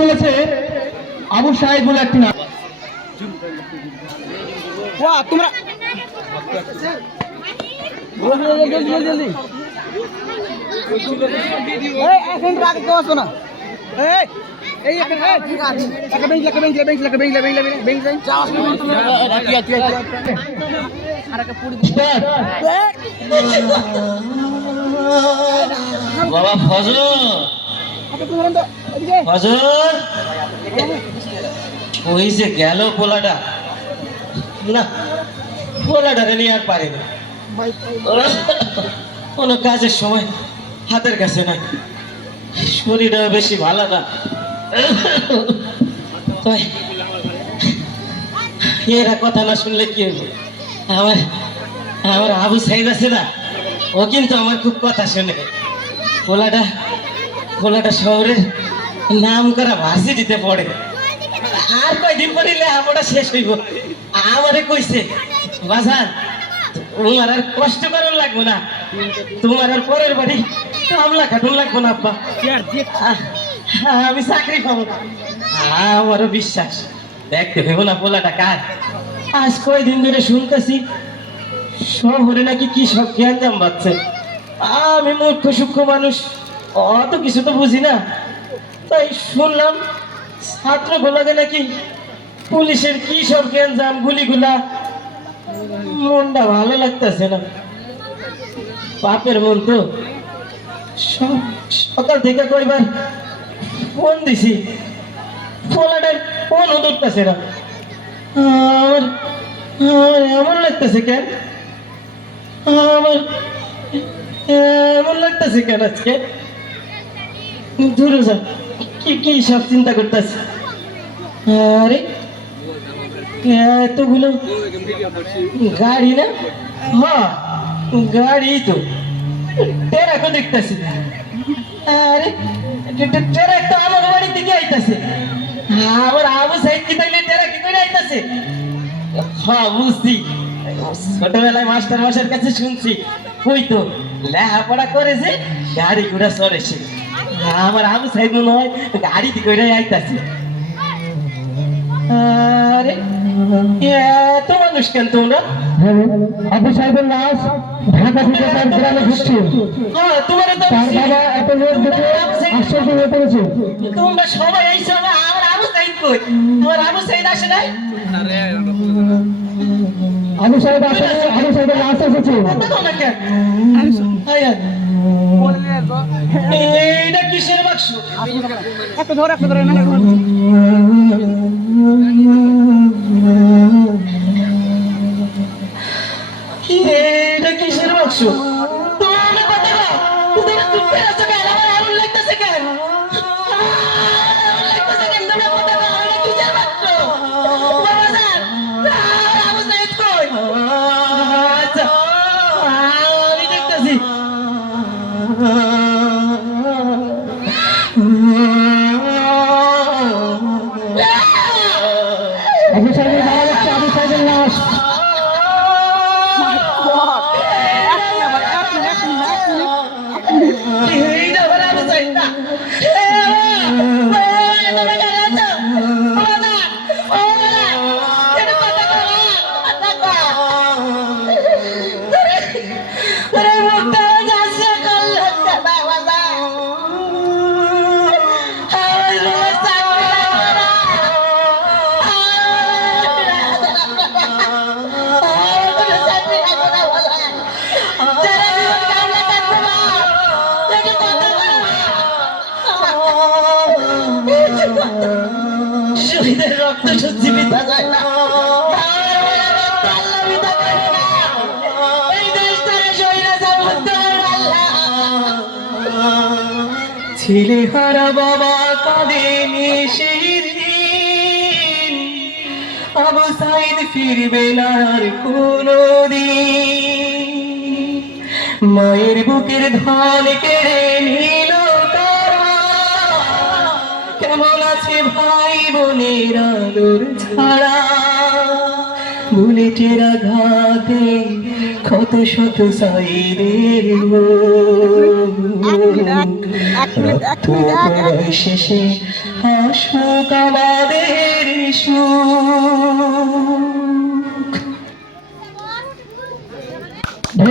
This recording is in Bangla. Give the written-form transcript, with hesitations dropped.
চলেছে আবু সাইদ বলে একটি নাম। তোমরা বাবা ফজল ফজল ওই যে গেল পোলাটা না, পোলাটারে নিয়ে আর পারে না, কোনো কাজের সময় হাতের কাছে নাই, শরীরটাও বেশি ভালো না। এরা কথা না শুনলে কি হবে? আমার আমার আবু সাইদ আছে না, ও কিন্তু আমার খুব কথা শুনে। পোলাটা শহরের নাম করা ভার্সিটিতে পড়ে, আর কয়দিন পরে লেখাপড়া শেষ হইব। আমারে কইছে বাজার তোমার আর কষ্ট করার লাগবো না, তোমার আর পরের বাড়ি কামলা খাটুন লাগবো না আব্বা, আমি চাকরি পাবো না। আমারও বিশ্বাস, দেখতে ভেবো না পোলাটা কার। আজ কয়দিন ধরে শুনতেছি শহরে নাকি কি সব জ্ঞান পাচ্ছে। আমি মূর্খ সূক্ষ্ম মানুষ, অত কিছু তো বুঝি না, তাই শুনলাম ছাত্র গোলাকে নাকি পুলিশের কি সব জ্ঞান গুলিগুলা। মনটা ভালো লাগতেছে না, বাপের মন তো। সকাল থেকে কয়বার ফোন দিছি, পোলাটার ফোনও ধরতেছে না। আমার এমন লাগতেছে কেন, আমার এমন লাগতেছে কেন আজকে? দূরে যা, কি সব চিন্তা করতেছে। আরে এতগুলো গাড়ি না, হ্যাঁ গাড়ি তো, ট্রাকও দেখতেছি। আরে ট্রাক তো আমার বাড়ির দিকে আইতাছে। আমার আবু সাইদ কি তাইলে ট্রাক কি করে আইতাছে? হ্যাঁ বুঝছি, ছোটবেলায় মাস্টার মশাইয়ের কাছে শুনছি, ওই তো লেখাপড়া করেছে, গাড়ি ঘোড়া চড়েছে। আমার আবু সাইদ মনে হয় গাড়ি করে আইতাছে। আরে এত মানুষ কেন তোমরা? আবু সাইদের লাশ ঢাকা থেকে তার গ্রামে ঘুরছে। তোমার এত লোক দেখে আশ্চর্য হয়ে পড়েছে। তোমরা সবাই এই সময় আমার আবু সাইদ কই? আমার আবু সাইদ আসে নাই? আবু সাইদ আসে, আবু সাইদের লাশ এসেছে। তোমরা কেন? এইটা কিসের বাক্স? একটা ধরে এটা কিসের বাক্স? তোমরা কথা বলো, তোমরা চুপ করে আছো কেন? আমার আগুন লাগতেছে কেন? তোমরা কথা বলো, এটা কিসের বাক্স? বাবা স্যার, আবু সাইদ কই? আচ্ছা আমি দেখতেছি। আবু সাইদের লাশ, আবু সাইদের লাশ। শহীদের রক্ত সত্যি বৃথা যায় না, এই দেশটারে শহীদ ছিলে হারা বাবা কাঁদেনি সেদিন, আবু সাইদ ফিরবে না আর কোনদিন। মায়ের বুকের ধান কেড়ে নিল তারা, কেমন আছে ভাই বোনের আদর ছাড়া? বুলেটের আঘাতে ক্ষত শত সাইরের রক্ত পড়ায় শেষে আসুক আমাদের সুর